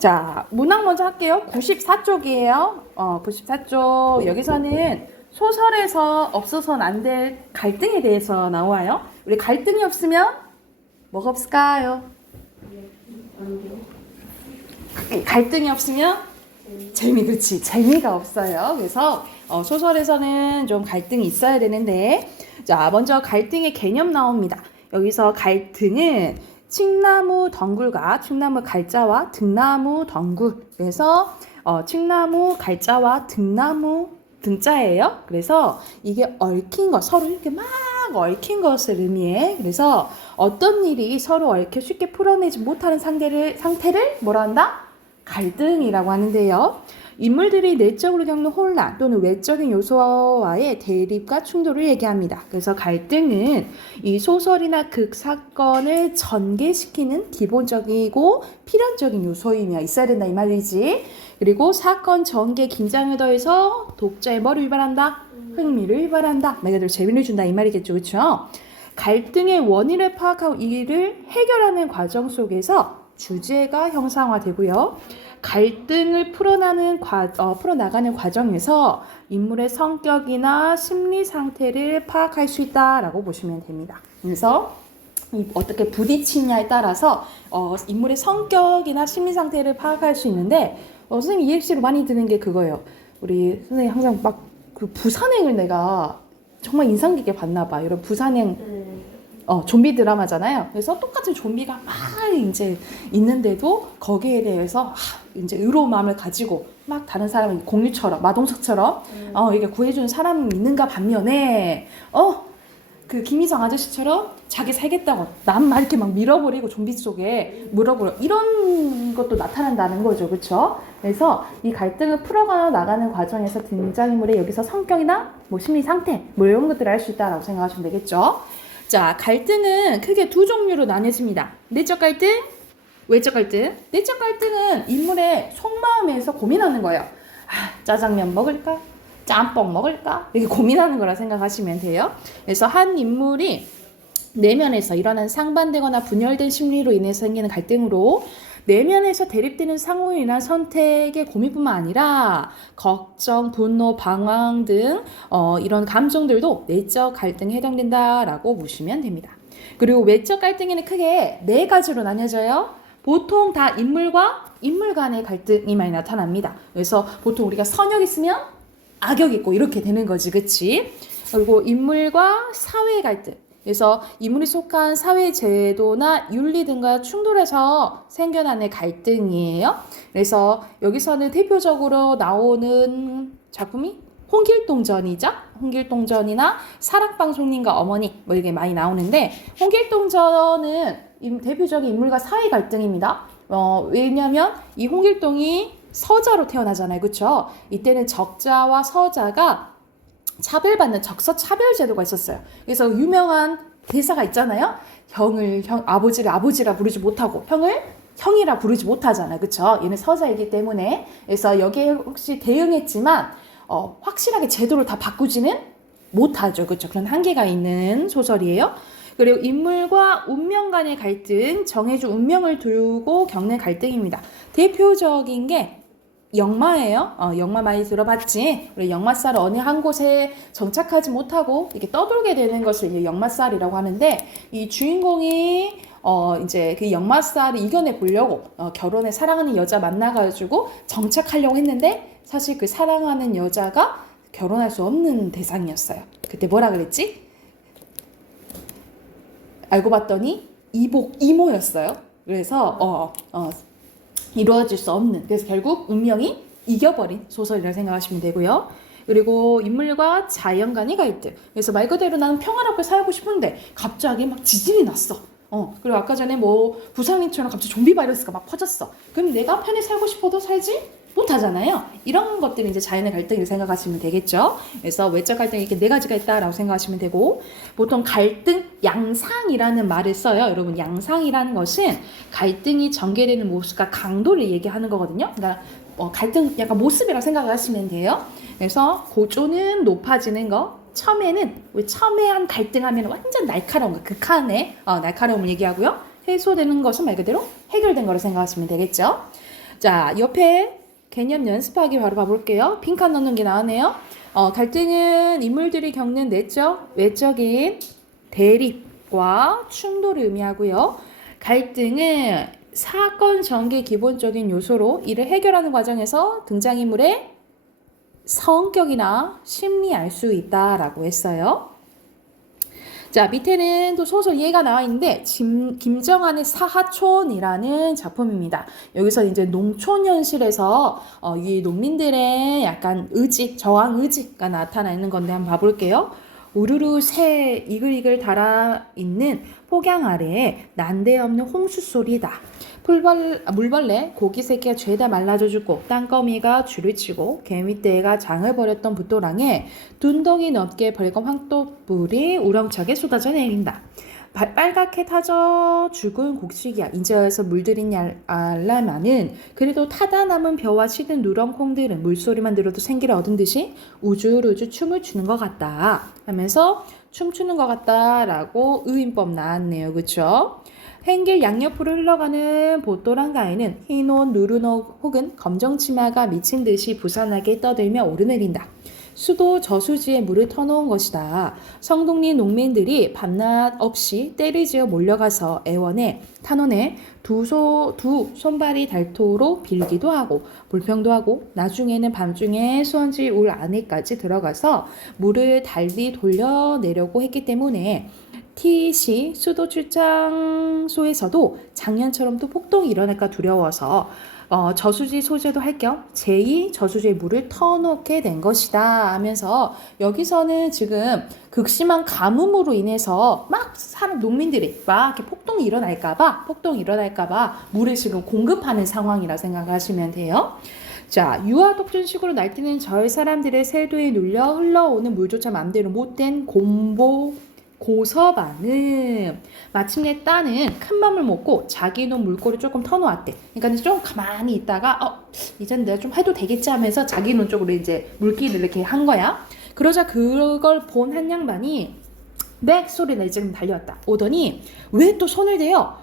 자, 문항 먼저 할게요. 94쪽이에요. 94쪽. 여기서는 소설에서 없어서는 안 될 갈등에 대해서 나와요. 우리 갈등이 없으면 뭐가 없을까요? 갈등이 없으면 그렇지. 재미가 없어요. 그래서 소설에서는 좀 갈등이 있어야 되는데, 자, 먼저 갈등의 개념 나옵니다. 여기서 갈등은 칡나무 덩굴과 칡나무 갈자와 등나무 덩굴. 그래서 칡나무 갈자와 등나무 등자예요. 그래서 이게 얽힌 것, 서로 이렇게 막 얽힌 것을 의미해. 그래서 어떤 일이 서로 얽혀 쉽게 풀어내지 못하는 상태를 뭐라 한다? 갈등이라고 하는데요. 인물들이 내적으로 겪는 혼란 또는 외적인 요소와의 대립과 충돌을 얘기합니다. 그래서 갈등은 이 소설이나 극 사건을 전개시키는 기본적이고 필연적인 요소이며 있어야 된다 이 말이지. 그리고 사건 전개 긴장을 더해서 독자의 뭐를 유발한다? 흥미를 유발한다. 말 그대로 재미를 준다 이 말이겠죠. 그렇죠? 갈등의 원인을 파악하고 이를 해결하는 과정 속에서 주제가 형상화되고요. 갈등을 풀어나가는 과정에서 인물의 성격이나 심리 상태를 파악할 수 있다라고 보시면 됩니다. 그래서 어떻게 부딪히냐에 따라서 인물의 성격이나 심리 상태를 파악할 수 있는데 선생님이 EX로 많이 드는 게 그거예요. 우리 선생님 항상 막 그 부산행을 내가 정말 인상 깊게 봤나 봐. 이런 부산행 좀비 드라마잖아요. 그래서 똑같은 좀비가 막 이제 있는데도 거기에 대해서 이제 의로운 마음을 가지고 막 다른 사람을 공유처럼 마동석처럼 이게 구해주는 사람이 있는가 반면에 그 김희성 아저씨처럼 자기 살겠다고 남 막 이렇게 막 밀어버리고 좀비 속에 물어버려 이런 것도 나타난다는 거죠. 그렇죠? 그래서 이 갈등을 풀어가 나가는 과정에서 등장인물의 여기서 성격이나 뭐 심리 상태 뭐 이런 것들을 알 수 있다라고 생각하시면 되겠죠. 자, 갈등은 크게 두 종류로 나뉘어집니다. 내적 갈등, 외적 갈등. 내적 갈등은 인물의 속마음에서 고민하는 거예요. 짜장면 먹을까? 짬뽕 먹을까? 이렇게 고민하는 거라 생각하시면 돼요. 그래서 한 인물이 내면에서 일어난 상반되거나 분열된 심리로 인해서 생기는 갈등으로 내면에서 대립되는 상호로 인한 선택의 고민뿐만 아니라 걱정, 분노, 방황 등 이런 감정들도 내적 갈등에 해당된다라고 보시면 됩니다. 그리고 외적 갈등에는 크게 네 가지로 나뉘어져요. 보통 다 인물과 인물 간의 갈등이 많이 나타납니다. 그래서 보통 우리가 선역 있으면 악역 있고 이렇게 되는 거지, 그치? 그리고 인물과 사회 갈등. 그래서 인물이 속한 사회 제도나 윤리 등과 충돌해서 생겨나는 갈등이에요. 그래서 여기서는 대표적으로 나오는 작품이 홍길동전이죠. 홍길동전이나 사랑방송님과 어머니 뭐 이게 많이 나오는데 홍길동전은 대표적인 인물과 사회 갈등입니다. 왜냐하면 이 홍길동이 서자로 태어나잖아요. 그렇죠? 이때는 적자와 서자가 차별받는 적서 차별 제도가 있었어요. 그래서 유명한 대사가 있잖아요. 아버지를 아버지라 부르지 못하고 형을 형이라 부르지 못하잖아요. 그렇죠? 얘는 서자이기 때문에. 그래서 여기에 혹시 대응했지만 확실하게 제도를 다 바꾸지는 못하죠. 그렇죠? 그런 한계가 있는 소설이에요. 그리고 인물과 운명 간의 갈등, 정해준 운명을 두고 겪는 갈등입니다. 대표적인 게 역마예요. 역마 많이 들어봤지? 우리 역마살을 어느 한 곳에 정착하지 못하고 이렇게 떠돌게 되는 것을 이제 역마살이라고 하는데 이 주인공이 이제 그 역마살을 이겨내 보려고 결혼에 사랑하는 여자 만나가지고 정착하려고 했는데 사실 그 사랑하는 여자가 결혼할 수 없는 대상이었어요. 그때 뭐라 그랬지? 알고 봤더니 이모였어요. 그래서 이루어질 수 없는, 그래서 결국 운명이 이겨버린 소설이라고 생각하시면 되고요. 그리고 인물과 자연 간의 갈등. 그래서 말 그대로 나는 평화롭게 살고 싶은데 갑자기 막 지진이 났어. 그리고 아까 전에 뭐 부상님처럼 갑자기 좀비 바이러스가 막 퍼졌어. 그럼 내가 편히 살고 싶어도 살지 못하잖아요. 이런 것들이 이제 자연의 갈등이라고 생각하시면 되겠죠. 그래서 외적 갈등이 이렇게 네 가지가 있다라고 생각하시면 되고, 보통 갈등 양상이라는 말을 써요. 여러분, 양상이라는 것은 갈등이 전개되는 모습과 강도를 얘기하는 거거든요. 그러니까 갈등 약간 모습이라고 생각하시면 돼요. 그래서 고조는 높아지는 거, 첨예한 갈등하면 완전 날카로운 거, 극한의 날카로움을 얘기하고요. 해소되는 것은 말 그대로 해결된 거로 생각하시면 되겠죠. 자, 옆에 개념 연습하기 바로 봐볼게요. 빈칸 넣는 게 나오네요. 갈등은 인물들이 겪는 외적인 대립과 충돌을 의미하고요. 갈등은 사건 전개 기본적인 요소로 이를 해결하는 과정에서 등장인물의 성격이나 심리 알 수 있다라고 했어요. 자, 밑에는 또 소설 예가 나와 있는데 김정한의 사하촌이라는 작품입니다. 여기서 이제 농촌 현실에서 이 농민들의 약간 의지, 저항 의지가 나타나 있는 건데 한번 봐볼게요. 우르르 새 이글이글 달아 있는 폭양 아래에 난데없는 홍수 소리다. 물벌레 고기 새끼가 죄다 말라져 죽고 땅거미가 줄을 치고 개미떼가 장을 벌였던 붓도랑에 둔덩이 넘게 벌건 황토불이 우렁차게 쏟아져 내린다. 빨갛게 타져 죽은 곡식이야. 인자에서 물들인 알라마는 그래도 타다 남은 벼와 시든 누런 콩들은 물소리만 들어도 생기를 얻은 듯이 우주르주 춤을 추는 것 같다 하면서 춤추는 것 같다라고 의인법 나왔네요. 그쵸? 행길 양옆으로 흘러가는 봇도랑가에는 흰 옷, 누른 옷 혹은 검정 치마가 미친 듯이 부산하게 떠들며 오르내린다. 수도 저수지에 물을 터놓은 것이다. 성동리 농민들이 밤낮 없이 때를 지어 몰려가서 탄원에 두 손발이 닳도록 빌기도 하고 불평도 하고 나중에는 밤중에 수원지 울 안에까지 들어가서 물을 달리 돌려내려고 했기 때문에 TC 수도 출장소에서도 작년처럼 또 폭동이 일어날까 두려워서 저수지 소재도 할 겸 제2 저수지에 물을 터놓게 된 것이다 하면서 여기서는 지금 극심한 가뭄으로 인해서 막 농민들이 막 이렇게 폭동이 일어날까봐 물을 지금 공급하는 상황이라 생각하시면 돼요. 자, 유아독존식으로 날뛰는 절 사람들의 세도에 눌려 흘러오는 물조차 맘대로 못된 고서방은 마침내 따는 큰 맘을 먹고 자기 놈 물꼬를 조금 터놓았대. 그러니까 좀 가만히 있다가 이젠 내가 좀 해도 되겠지 하면서 자기 놈 쪽으로 이제 물기를 이렇게 한 거야. 그러자 그걸 본 한 양반이 맥 소리 내지금 달려왔다. 오더니 왜 또 손을 대요?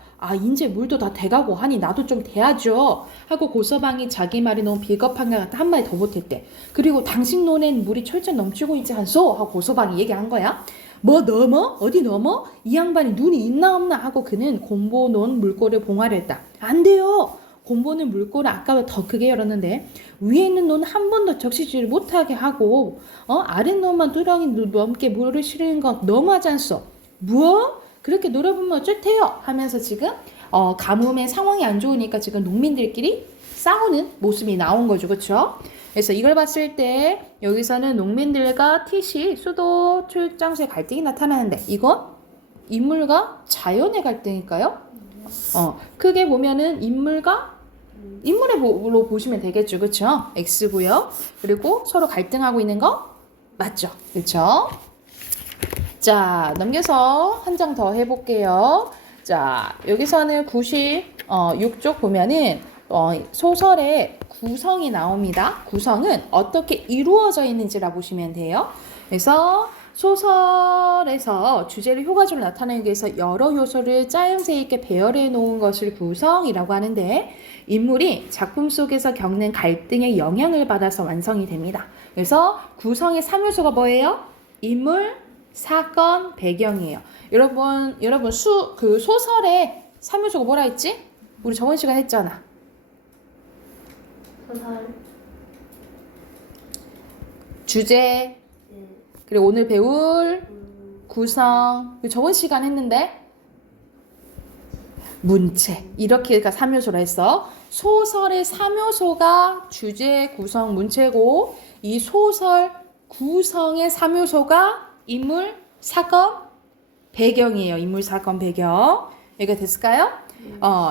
이제 물도 다 돼가고 하니 나도 좀 대야죠 하고 고서방이 자기 말이 너무 비겁한 것 같아 한마디 더 못했대. 그리고 당신 논엔 물이 철철 넘치고 있지 않소? 하고 고서방이 얘기한 거야. 뭐 넘어? 어디 넘어? 이 양반이 눈이 있나 없나 하고 그는 곰보논 물꼬를 봉하려 했다. 안 돼요. 곰보는 물꼬를 아까보다 더 크게 열었는데 위에 있는 논 한 번도 적시지를 못하게 하고 아랫논만 뚜렁이 넘게 물을 실은 건 너무하지 않소? 뭐? 그렇게 놀아보면 어쩔테요? 하면서 지금 가뭄의 상황이 안 좋으니까 지금 농민들끼리 싸우는 모습이 나온 거죠. 그렇죠? 그래서 이걸 봤을 때 여기서는 농민들과 TC 수도 출장소의 갈등이 나타나는데 이건 인물과 자연의 갈등일까요? 크게 보면은 인물로 보시면 되겠죠. 그렇죠? X고요. 그리고 서로 갈등하고 있는 거 맞죠? 그렇죠? 자, 넘겨서 한 장 더 해볼게요. 자, 여기서는 96쪽 보면은 소설의 구성이 나옵니다. 구성은 어떻게 이루어져 있는지라 보시면 돼요. 그래서 소설에서 주제를 효과적으로 나타내기 위해서 여러 요소를 짜임새 있게 배열해 놓은 것을 구성이라고 하는데 인물이 작품 속에서 겪는 갈등의 영향을 받아서 완성이 됩니다. 그래서 구성의 3요소가 뭐예요? 인물, 사건, 배경이에요. 여러분 그 소설의 3요소가 뭐라 했지? 우리 저번 시간 했잖아. 소설, 주제, 그리고 오늘 배울 구성, 저번 시간 했는데 문체, 이렇게가 3요소라 했어. 소설의 3요소가 주제, 구성, 문체고 이 소설 구성의 3요소가 인물, 사건, 배경이에요. 인물, 사건, 배경. 여기가 됐을까요?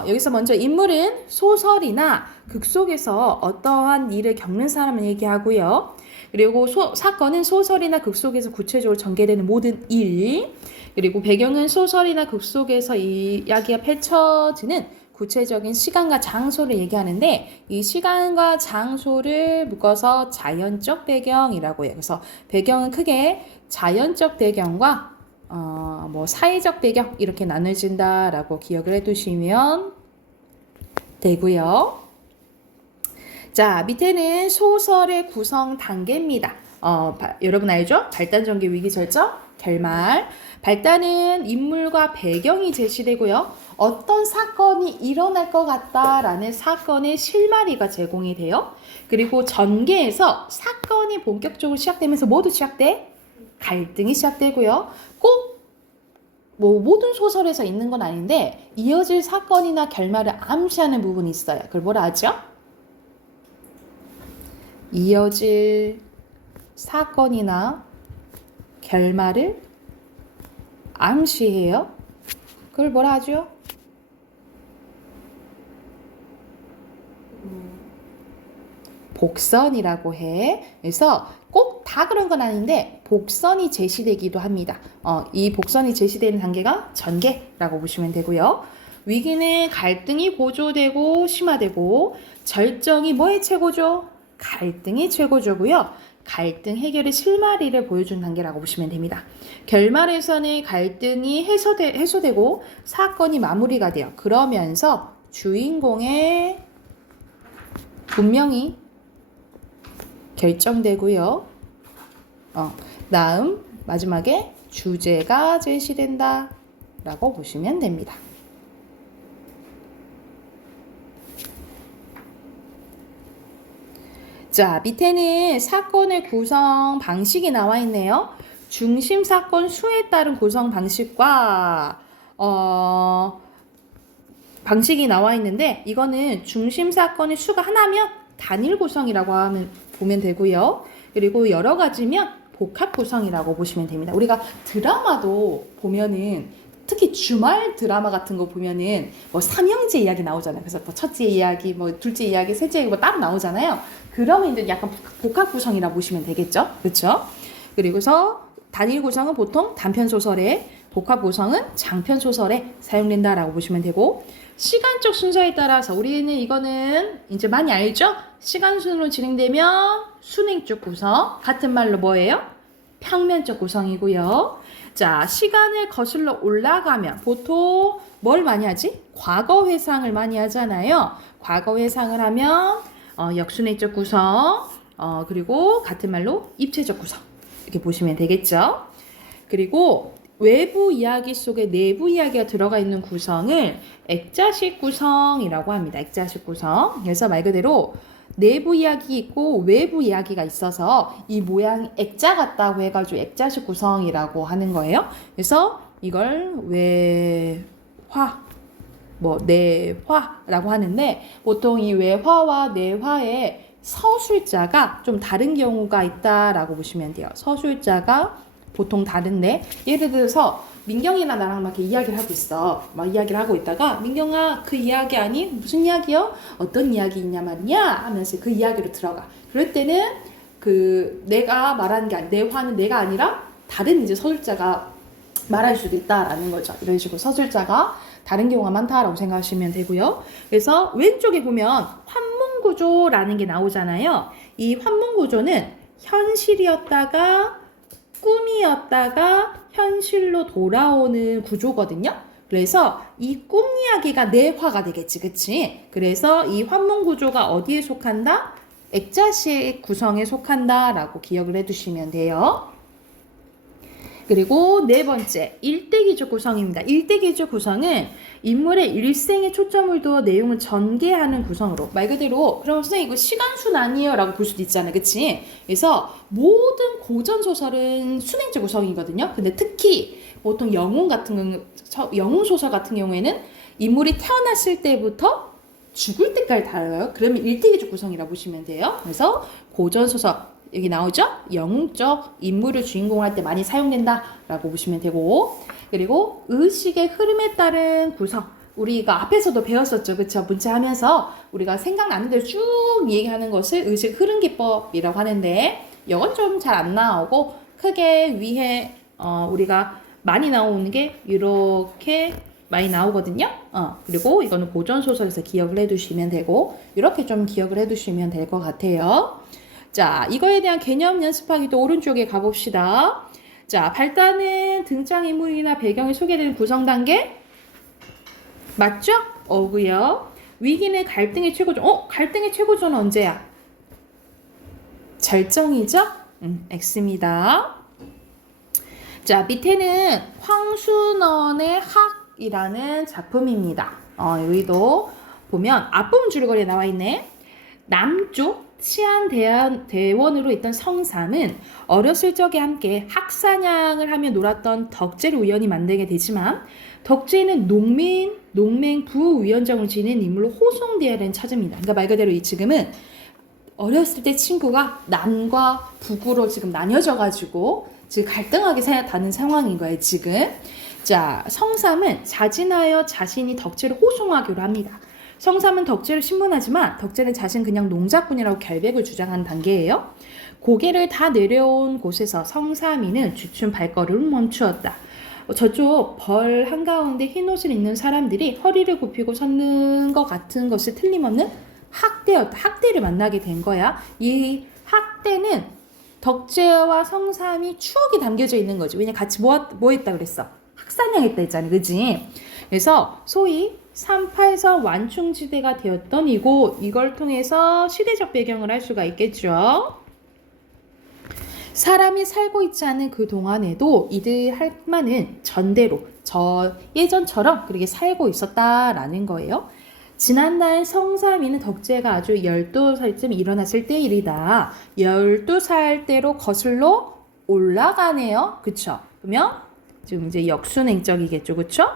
여기서 먼저 인물은 소설이나 극 속에서 어떠한 일을 겪는 사람을 얘기하고요. 그리고 사건은 소설이나 극 속에서 구체적으로 전개되는 모든 일. 그리고 배경은 소설이나 극 속에서 이 이야기가 펼쳐지는 구체적인 시간과 장소를 얘기하는데 이 시간과 장소를 묶어서 자연적 배경이라고 해요. 그래서 배경은 크게 자연적 배경과 사회적 배경 이렇게 나눠진다라고 기억을 해두시면 되고요. 자, 밑에는 소설의 구성 단계입니다. 여러분 알죠? 발단, 전개, 위기, 절정, 결말. 발단은 인물과 배경이 제시되고요. 어떤 사건이 일어날 것 같다라는 사건의 실마리가 제공이 돼요. 그리고 전개에서 사건이 본격적으로 시작되면서 모두 시작돼? 갈등이 시작되고요. 꼭 모든 소설에서 있는 건 아닌데 이어질 사건이나 결말을 암시하는 부분이 있어요. 그걸 뭐라 하죠? 이어질 사건이나 결말을 암시해요. 그걸 뭐라 하죠? 복선이라고 해. 그래서 꼭 다 그런 건 아닌데 복선이 제시되기도 합니다. 이 복선이 제시되는 단계가 전개라고 보시면 되고요. 위기는 갈등이 고조되고 심화되고, 절정이 뭐의 최고조? 갈등이 최고조고요. 갈등 해결의 실마리를 보여준 단계라고 보시면 됩니다. 결말에서는 갈등이 해소되고 사건이 마무리가 돼요. 그러면서 주인공의 운명이 결정되고요. 다음 마지막에 주제가 제시된다 라고 보시면 됩니다. 자, 밑에는 사건의 구성 방식이 나와 있네요. 중심 사건 수에 따른 구성 방식과 방식이 나와 있는데, 이거는 중심 사건의 수가 하나면 단일 구성이라고 보면 되고요. 그리고 여러 가지면 복합 구성이라고 보시면 됩니다. 우리가 드라마도 보면은 특히 주말 드라마 같은 거 보면은 뭐 삼형제 이야기 나오잖아요. 그래서 뭐 첫째 이야기, 뭐 둘째 이야기, 셋째 이야기 뭐 따로 나오잖아요. 그러면 이제 약간 복합 구성이라고 보시면 되겠죠. 그렇죠? 그리고서 단일 구성은 보통 단편 소설에, 복합 구성은 장편 소설에 사용된다라고 보시면 되고, 시간적 순서에 따라서 우리는 이거는 이제 많이 알죠? 시간 순으로 진행되면 순행적 구성, 같은 말로 뭐예요? 평면적 구성이고요. 자, 시간을 거슬러 올라가면 보통 뭘 많이 하지? 과거 회상을 많이 하잖아요. 과거 회상을 하면 역순행적 구성, 그리고 같은 말로 입체적 구성, 이렇게 보시면 되겠죠. 그리고 외부 이야기 속에 내부 이야기가 들어가 있는 구성을 액자식 구성이라고 합니다. 액자식 구성. 그래서 말 그대로 내부 이야기 있고 외부 이야기가 있어서 이 모양이 액자 같다고 해가지고 액자식 구성이라고 하는 거예요. 그래서 이걸 외화, 내화라고 하는데, 보통 이 외화와 내화의 서술자가 좀 다른 경우가 있다라고 보시면 돼요. 서술자가 보통 다른데, 예를 들어서 민경이나 나랑 막 이렇게 이야기를 하고 있어. 막 이야기를 하고 있다가 민경아, 그 이야기 아니? 무슨 이야기요? 어떤 이야기 있냐 말이냐? 하면서 그 이야기로 들어가. 그럴 때는 그 내가 말하는 게 내 화는 내가 아니라 다른 이제 서술자가 말할 수도 있다라는 거죠. 이런 식으로 서술자가 다른 경우가 많다라고 생각하시면 되고요. 그래서 왼쪽에 보면 환문구조라는 게 나오잖아요. 이 환문구조는 현실이었다가 꿈이었다가 현실로 돌아오는 구조거든요. 그래서 이 꿈 이야기가 내 화가 되겠지, 그치? 그래서 이 환문 구조가 어디에 속한다? 액자식 구성에 속한다라고 기억을 해두시면 돼요. 그리고 네 번째, 일대기조 구성입니다. 일대기조 구성은 인물의 일생에 초점을 두어 내용을 전개하는 구성으로, 말 그대로 그럼 선생님 이거 시간순 아니에요? 라고 볼 수도 있잖아요. 그치? 그래서 모든 고전 소설은 순행제 구성이거든요. 근데 특히 보통 영웅 소설 같은 경우에는 인물이 태어났을 때부터 죽을 때까지 다뤄요. 그러면 일대기조 구성이라고 보시면 돼요. 그래서 고전 소설 여기 나오죠? 영웅적 인물을 주인공으로 할 때 많이 사용된다라고 보시면 되고, 그리고 의식의 흐름에 따른 구성, 우리가 앞에서도 배웠었죠. 그쵸? 문자하면서 우리가 생각나는 대로 쭉 얘기하는 것을 의식 흐름 기법이라고 하는데, 이건 좀 잘 안 나오고 크게 위에 우리가 많이 나오는 게 이렇게 많이 나오거든요. 그리고 이거는 고전 소설에서 기억을 해두시면 되고, 이렇게 좀 기억을 해두시면 될 것 같아요. 자, 이거에 대한 개념 연습하기도 오른쪽에 가봅시다. 자, 발단은 등장인물이나 배경이 소개되는 구성 단계 맞죠? 고요. 위기는 갈등의 최고조. 갈등의 최고조는 언제야? 절정이죠? X입니다. 자, 밑에는 황순원의 학이라는 작품입니다. 여기도 보면 앞부분 줄거리에 나와 있네. 남쪽 치안대원으로 있던 성삼은 어렸을 적에 함께 학사냥을 하며 놀았던 덕재를 우연히 만나게 되지만 덕재는 농맹 부위원장을 지낸 인물로 호송대야를 찾습니다. 그러니까 말 그대로 이 지금은 어렸을 때 친구가 남과 북으로 지금 나뉘어져 가지고 지금 갈등하게 생각하는 상황인 거예요, 지금. 자, 성삼은 자진하여 자신이 덕재를 호송하기로 합니다. 성삼은 덕재를 신문하지만 덕재는 자신 그냥 농작꾼이라고 결백을 주장하는 단계예요. 고개를 다 내려온 곳에서 성삼이는 주춤 발걸음을 멈추었다. 저쪽 벌 한가운데 흰 옷을 입는 사람들이 허리를 굽히고 섰는 것 같은 것이 틀림없는 학대였다. 학대를 만나게 된 거야. 이 학대는 덕재와 성삼이 추억이 담겨져 있는 거지. 왜냐 같이 뭐 했다 그랬어? 학사냥했다 했잖아, 그지? 그래서 소위 38선 완충지대가 되었던 이곳, 이걸 통해서 시대적 배경을 알 수가 있겠죠. 사람이 살고 있지 않은 그 동안에도 이들 할만은 전대로 예전처럼 그렇게 살고 있었다라는 거예요. 지난날 성삼이는 덕재가 아주 12살쯤 일어났을 때 일이다. 12살 때로 거슬러 올라가네요. 그쵸? 그러면 지금 이제 역순행적이겠죠. 그쵸?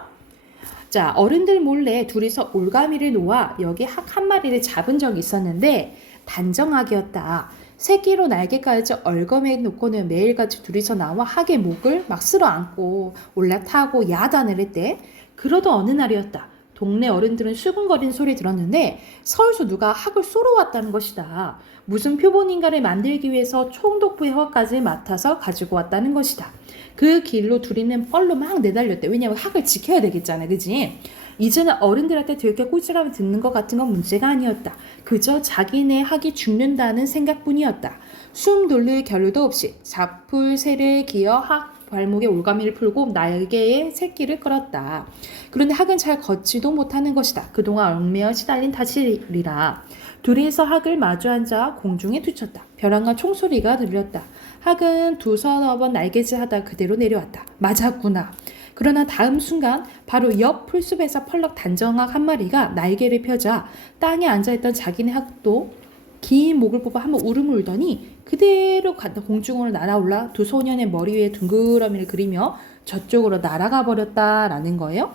자, 어른들 몰래 둘이서 올가미를 놓아 여기 학 한 마리를 잡은 적이 있었는데 단정하게였다. 새끼로 날개까지 얼검에 놓고는 매일같이 둘이서 나와 학의 목을 막 쓸어 안고 올라타고 야단을 했대. 그러던 어느 날이었다. 동네 어른들은 수근거리는 소리 들었는데 서울서 누가 학을 쏘러 왔다는 것이다. 무슨 표본인가를 만들기 위해서 총독부의 허가까지 맡아서 가지고 왔다는 것이다. 그 길로 둘이는 뻘로 막 내달렸대. 왜냐면 학을 지켜야 되겠잖아, 그지? 이제는 어른들한테 들켜 꾸지람을 듣는 것 같은 건 문제가 아니었다. 그저 자기네 학이 죽는다는 생각뿐이었다. 숨 돌릴 겨를도 없이 잡풀새를 기어 학 발목에 올가미를 풀고 날개에 새끼를 끌었다. 그런데 학은 잘 걷지도 못하는 것이다. 그동안 얽매여 시달린 탓이리라. 둘이서 학을 마주 앉아 공중에 투쳤다. 벼랑과 총소리가 들렸다. 학은 두서너 번 날개질하다 그대로 내려왔다. 맞았구나. 그러나 다음 순간 바로 옆 풀숲에서 펄럭 단정학 한 마리가 날개를 펴자 땅에 앉아있던 자기네 학도 긴 목을 뽑아 한번 울음을 울더니 그대로 공중으로 날아올라 두 소년의 머리 위에 둥그러미를 그리며 저쪽으로 날아가 버렸다라는 거예요.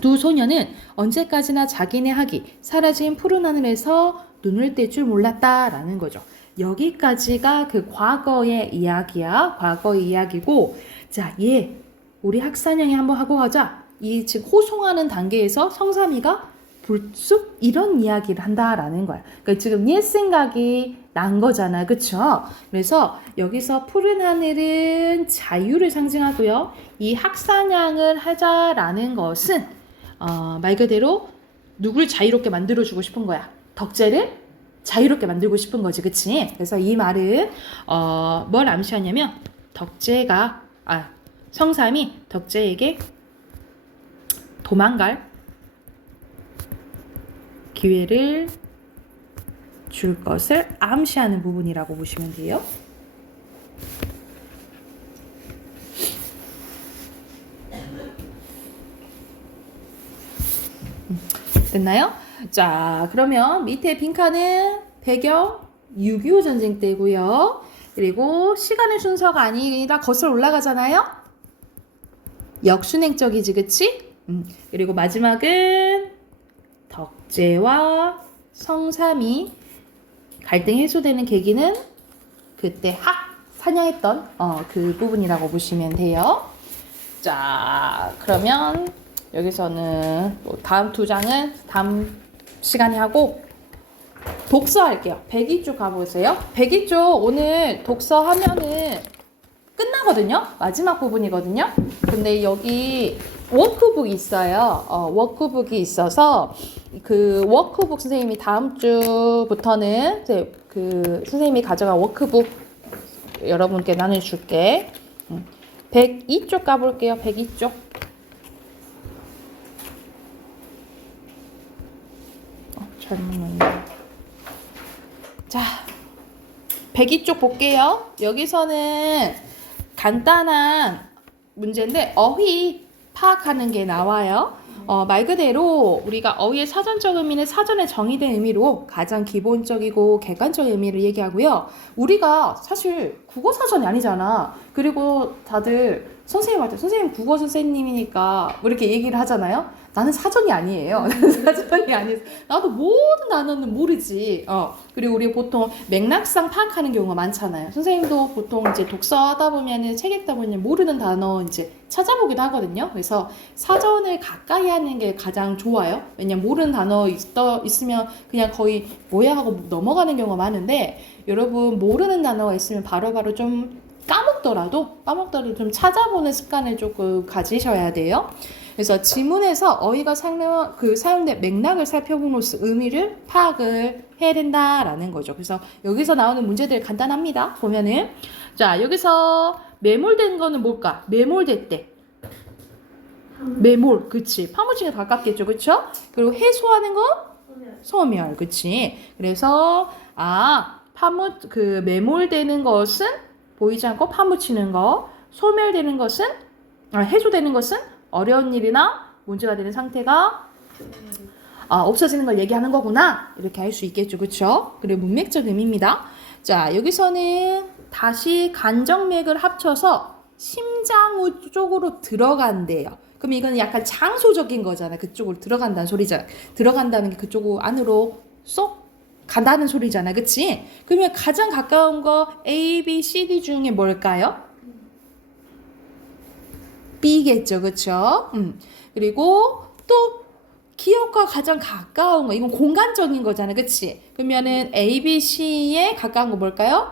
두 소년은 언제까지나 자기네 학이 사라진 푸른 하늘에서 눈을 뗄 줄 몰랐다라는 거죠. 여기까지가 그 과거의 이야기야. 과거의 이야기고, 자, 우리 학사냥이 한번 하고 가자. 이 지금 호송하는 단계에서 성삼이가 불쑥 이런 이야기를 한다라는 거야. 그러니까 지금 옛 생각이 난 거잖아, 그쵸? 그래서 여기서 푸른 하늘은 자유를 상징하고요. 이 학사냥을 하자라는 것은 말 그대로 누굴 자유롭게 만들어주고 싶은 거야. 덕재를 자유롭게 만들고 싶은 거지, 그치? 그래서 이 말은 뭘 암시하냐면 성삼이 덕재에게 도망갈 기회를 줄 것을 암시하는 부분이라고 보시면 돼요. 됐나요? 자, 그러면 밑에 빈칸은 배경 6.25 전쟁 때고요. 그리고 시간의 순서가 아니라 거슬러 올라가잖아요. 역순행적이지, 그치? 그리고 마지막은 덕재와 성삼이 갈등 해소되는 계기는 그때 사냥했던 그 부분이라고 보시면 돼요. 자, 그러면 여기서는 다음 두 장은 다음 시간에 하고 독서 할게요. 102쪽 가보세요. 102쪽 오늘 독서 하면은 끝나거든요. 마지막 부분이거든요. 근데 여기 워크북이 있어요. 워크북이 있어서 그 워크북 선생님이 다음 주부터는 이제 그 선생님이 가져간 워크북 여러분께 나눠줄게. 102쪽 가볼게요. 102쪽. 잘못 넣었네. 자, 102쪽 볼게요. 여기서는 간단한 문제인데 어휘 파악하는 게 나와요. 말 그대로 우리가 어휘의 사전적 의미는 사전에 정의된 의미로 가장 기본적이고 객관적인 의미를 얘기하고요. 우리가 사실 국어 사전이 아니잖아. 그리고 다들 선생님한테 선생님 국어 선생님이니까 뭐 이렇게 얘기를 하잖아요. 나는 사전이 아니에요. 나는 사전이 아니에요. 나도 모든 단어는 모르지. 그리고 우리 보통 맥락상 파악하는 경우가 많잖아요. 선생님도 보통 이제 독서 하다 보면은 책 읽다 보면 모르는 단어 이제 찾아보기도 하거든요. 그래서 사전을 가까이 하는 게 가장 좋아요. 왜냐면 모르는 단어 있으면 그냥 거의 뭐야 하고 넘어가는 경우가 많은데 여러분 모르는 단어가 있으면 바로바로 좀 까먹더라도 좀 찾아보는 습관을 조금 가지셔야 돼요. 그래서 지문에서 어휘가 사용된 맥락을 살펴봄으로써 의미를 파악을 해야 된다라는 거죠. 그래서 여기서 나오는 문제들 간단합니다. 보면은 자 여기서 매몰된 거는 뭘까? 매몰됐대. 매몰, 그치? 파묻히기에 가깝겠죠, 그쵸? 그리고 해소하는 거? 소멸, 그치? 그래서 매몰되는 것은 보이지 않고 파묻히는 거, 소멸되는 것은 해소되는 것은 어려운 일이나 문제가 되는 상태가 없어지는 걸 얘기하는 거구나 이렇게 할 수 있겠죠, 그쵸? 그리고 문맥적 의미입니다. 자 여기서는 다시 간정맥을 합쳐서 심장 쪽으로 들어간대요. 그럼 이건 약간 장소적인 거잖아. 그쪽으로 들어간다는 소리잖아. 들어간다는 게 그쪽 안으로 쏙 간다는 소리잖아, 그치? 그러면 가장 가까운 거 A, B, C, D 중에 뭘까요? B겠죠, 그쵸? 그리고 또 기억과 가장 가까운 거, 이건 공간적인 거잖아, 그치? 그러면은 A, B, C에 가까운 거 뭘까요?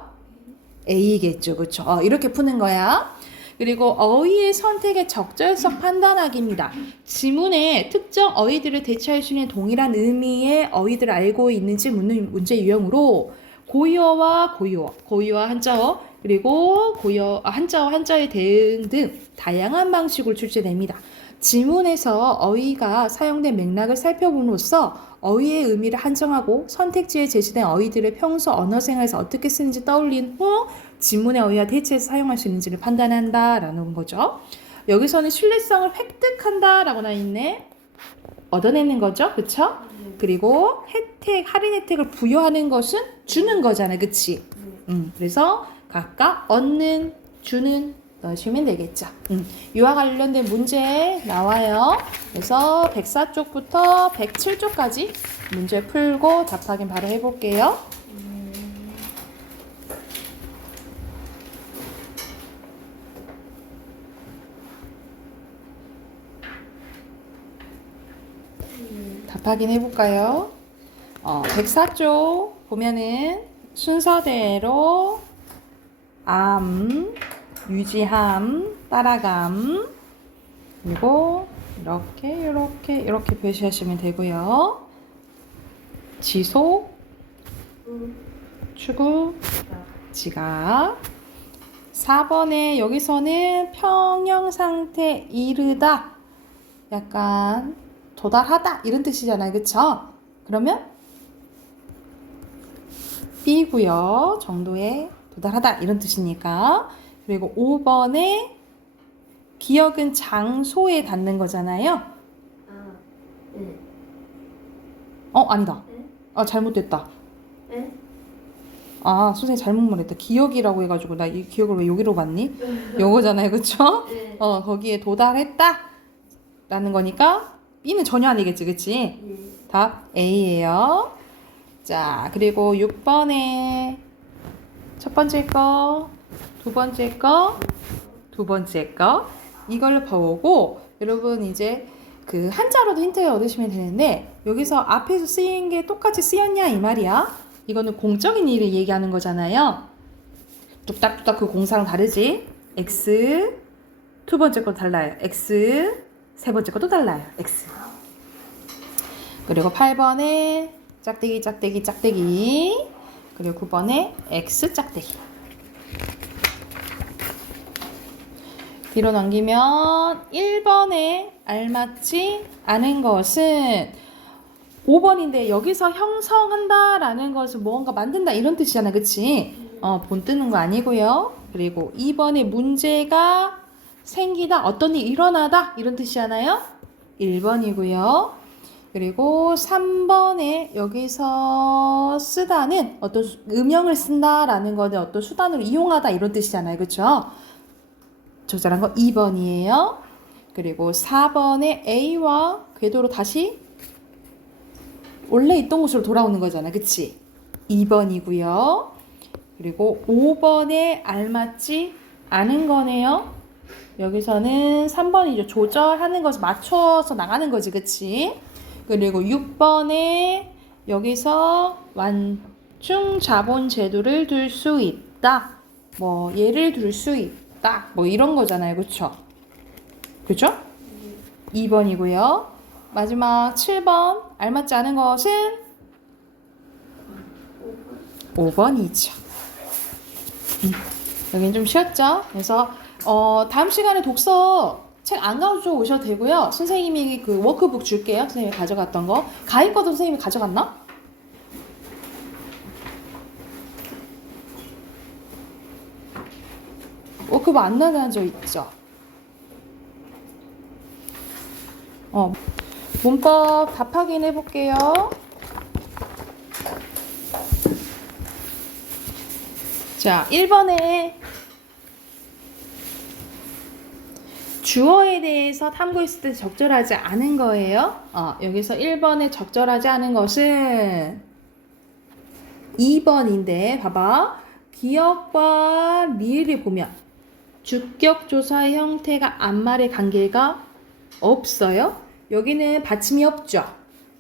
A겠죠, 그쵸? 이렇게 푸는 거야. 그리고 어휘의 선택의 적절성 판단하기입니다. 지문에 특정 어휘들을 대체할 수 있는 동일한 의미의 어휘들을 알고 있는지 묻는 문제 유형으로 고유어와 고유어 한자어, 그리고 한자어 한자의 대응 등 다양한 방식으로 출제됩니다. 지문에서 어휘가 사용된 맥락을 살펴봄으로써 어휘의 의미를 한정하고 선택지에 제시된 어휘들을 평소 언어 생활에서 어떻게 쓰는지 떠올린 후 지문의 어휘와 대체해서 사용할 수 있는지를 판단한다라는 거죠. 여기서는 신뢰성을 획득한다라고 나 있네. 얻어내는 거죠, 그쵸? 그리고 할인 혜택을 부여하는 것은 주는 거잖아, 그치? 그래서 각각 얻는, 주는 넣으시면 되겠죠. 이와 관련된 문제 나와요. 그래서 104쪽부터 107쪽까지 문제 풀고 답 확인 바로 해볼게요. 답 확인 해볼까요? 104쪽 보면은 순서대로 유지함, 따라감, 그리고 이렇게 표시하시면 되고요. 지속, 추구, 지각. 4번에 여기서는 평형 상태 이르다, 약간 도달하다 이런 뜻이잖아요, 그쵸? 그러면 B고요. 정도에 도달하다 이런 뜻이니까. 그리고 5번에 기억은 장소에 닿는 거잖아요. 네. 아니다. 네? 잘못됐다. 네? 선생님 잘못 말했다. 기억이라고 해가지고 나 이 기억을 왜 여기로 봤니? 요거잖아요, 그쵸? 네. 거기에 도달했다 라는 거니까 B는 전혀 아니겠지, 그치? 네. 답 A예요. 자, 그리고 6번에 첫 번째 거, 두 번째 거, 두 번째 거 이걸로 보고 여러분 이제 그 한자로도 힌트를 얻으시면 되는데 여기서 앞에서 쓰인 게 똑같이 쓰였냐 이 말이야. 이거는 공적인 일을 얘기하는 거잖아요. 뚝딱뚝딱 그 공사랑 다르지? X 두 번째 거 달라요. X 세 번째 것도 달라요. X. 그리고 8번에 짝대기 그리고 9번에 X 짝대기. 뒤로 넘기면 1번에 알맞지 않은 것은 5번인데 여기서 형성한다라는 것은 뭔가 만든다 이런 뜻이잖아. 그치? 본 뜨는 거 아니고요. 그리고 2번에 문제가 생기다, 어떤 일이 일어나다 이런 뜻이잖아요. 1번이고요. 그리고 3번에 여기서 쓰다는 어떤 음영을 쓴다라는 거는 어떤 수단으로 이용하다 이런 뜻이잖아요. 그쵸? 적절한 거 2번이에요. 그리고 4번에 A와 궤도로 다시 원래 있던 곳으로 돌아오는 거잖아. 그치? 2번이고요. 그리고 5번에 알맞지 않은 거네요. 여기서는 3번이죠. 조절하는 것을 맞춰서 나가는 거지. 그치? 그리고 6번에 여기서 완충 자본 제도를 둘 수 있다. 뭐 예를 들 수 있다. 뭐 이런 거잖아요. 그쵸? 그죠? 2번이고요. 마지막 7번 알맞지 않은 것은 5번이죠. 여긴 좀 쉬었죠? 그래서 다음 시간에 독서 책 안 가져 오셔도 되고요. 선생님이 그 워크북 줄게요. 선생님이 가져갔던 거. 가인 거도 선생님이 가져갔나? 워크북 안 나가져 있죠? 문법 답 확인해 볼게요. 자, 1번에 주어에 대해서 탐구했을 때 적절하지 않은 거예요. 여기서 1번에 적절하지 않은 것은 2번인데 봐봐. 기억과 리을을 보면 주격조사의 형태가 앞말의 관계가 없어요. 여기는 받침이 없죠.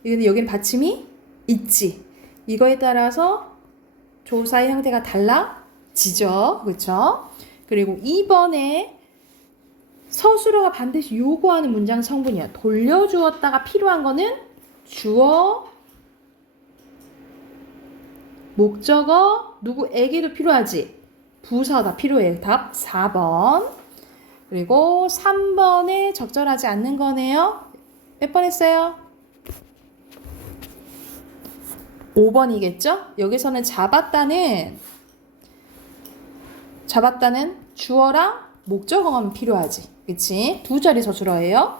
여기는 받침이 있지. 이거에 따라서 조사의 형태가 달라지죠. 그렇죠? 그리고 2번에 서술어가 반드시 요구하는 문장 성분이야. 돌려주었다가 필요한 거는 주어, 목적어, 누구에게도 필요하지. 부사가 필요해요. 답 4번. 그리고 3번에 적절하지 않는 거네요. 몇 번 했어요? 5번이겠죠? 여기서는 잡았다는 주어랑 목적어가 필요하지. 그치? 두 자리 서술어예요.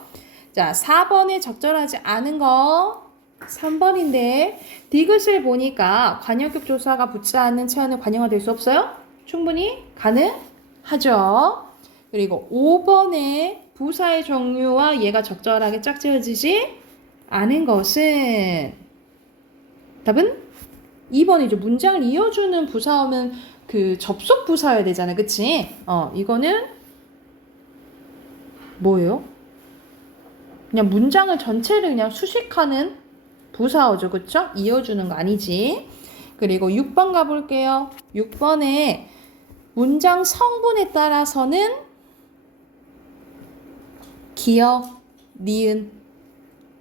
자, 4번에 적절하지 않은 거 3번인데 디귿을 보니까 관여격 조사가 붙지 않는 체어는 관용화 될 수 없어요? 충분히 가능하죠. 그리고 5번에 부사의 종류와 얘가 적절하게 짝지어지지 않은 것은 답은 2번이죠. 문장을 이어주는 부사어면 그 접속 부사여야 되잖아. 그치? 이거는 뭐예요? 그냥 문장을 전체를 그냥 수식하는 부사어죠. 그쵸? 이어주는 거 아니지. 그리고 6번 가볼게요. 6번에 문장 성분에 따라서는 기역, 니은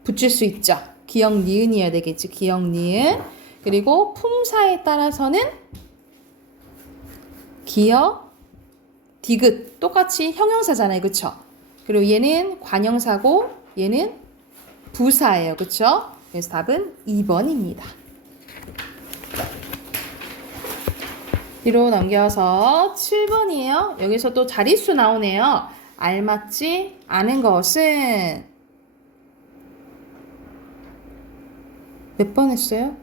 붙일 수 있죠. 기역, 니은이어야 되겠지. 기역, 니은. 그리고 품사에 따라서는 기역, 디귿 똑같이 형용사잖아요. 그쵸? 그리고 얘는 관형사고 얘는 부사예요. 그쵸? 그래서 답은 2번입니다. 뒤로 넘겨서 7번이에요. 여기서 또 자릿수 나오네요. 알맞지 않은 것은 몇 번 했어요?